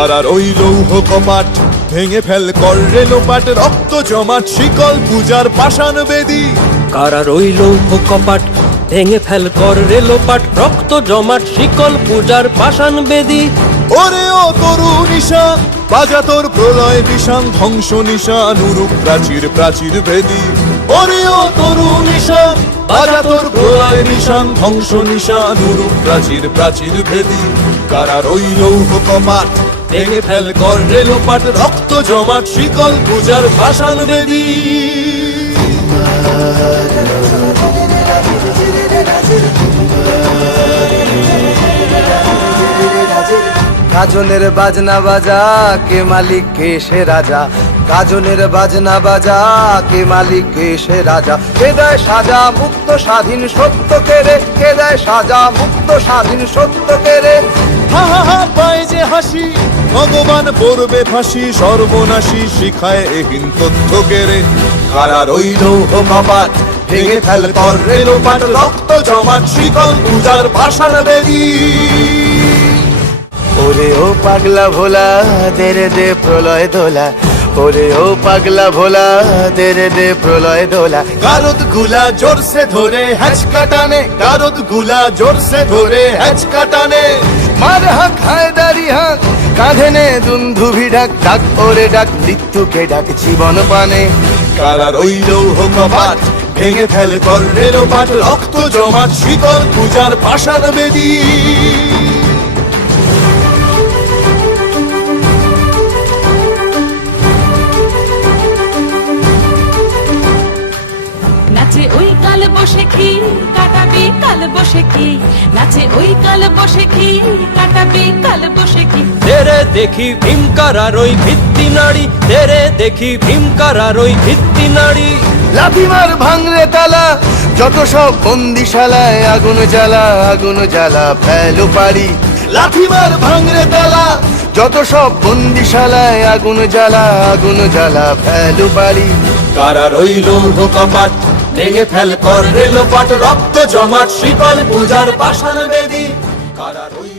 কারার ওই লৌহ কপাট ভেঙে ফেল কর রে লোপাট, রক্ত জমাট শিকল পূজার পাষাণ বেদী। কারা রইল কপাট ভেঙে ফেল কর রে লোপাট, রক্ত জমাট শিকল পূজার পাষাণ বেদী। ওরে ও তরু নিশা বাজা তোর প্রলয় বিষাণ, ধ্বংস নিশান উরুপ প্রাচীর প্রাচীর ভেদী। ওরে ও তরু নিশা বাজা তোর প্রলয় নিশান, ধ্বংস নিশান উরুপ প্রাচীর প্রাচীর ভেদী। কারার ওই লৌহ কপাট ভেঙে ফেল কর রে লোপাট, রক্ত জমাট শিকল পূজার পাষাণ বেদী। গাজনের বাজনা বাজা কে মালিক কে সে রাজা, গাজনের বাজনা বাজা কে মালিক কে সে রাজা। কে দেয় সাজা মুক্ত স্বাধীন সত্য কেড়ে, কে দেয় সাজা মুক্ত স্বাধীন সত্য কেড়ে। হা হা হা পায় যে হাসি, ভগবান পড়বে ফাঁসি, সর্বনাশী শিখায় এহীন তথ্য কেড়ে। কারার ওই লৌহ কপাট ভেঙে ফেল কর রে লোপাট, রক্ত জমাট শিকল পূজার পাষাণ বেদী। ওরে ও পাগলা ভোলা দেরে দে প্রলয় দোলা, ওরে ও পাগলা ভোলা দেরে দে প্রলয় দোলা। গারদ গুলা জোরসে ধরে হ্যাচকা টানে, গারদ গুলা জোরসে ধরে হ্যাচকা টানে। মার হাক হায়দারি হাক কাঁধে নে দুন্ধুভি ডাক, ডাক ওরে ডাক মৃত্যুকে ডাক জীবন পানে। কারার ওই লৌহ কপাট ভেঙে ফেল কর রে লোপাট, রক্ত জমাট শিকল পূজার পাষাণ বেদী। নাচে ওই কাল বসে কি কাটাবি কাল বসে কি, নাচে ওই কাল বসে কি কাটাবি কাল বসে কি। তেরে দেখি ভীমকারার ওই ভিত্তি নাড়ি, তেরে দেখি ভীমকারার ওই ভিত্তি নাড়ি। লাথিমার ভাঙরে তালা যত সব বন্দিশালায়, আগুন জ্বালা আগুন জ্বালা ফেলো পারি। লাথিমার ভাঙরে তালা যত সব বন্দিশালায়, আগুন জ্বালা আগুন জ্বালা ফেলো পারি। কারার ওই লৌহ কপাট ভেঙে ফেল কর রে লোপাট, রক্ত জমাট শিকল পূজার পাষাণ বেদী। কারার ওই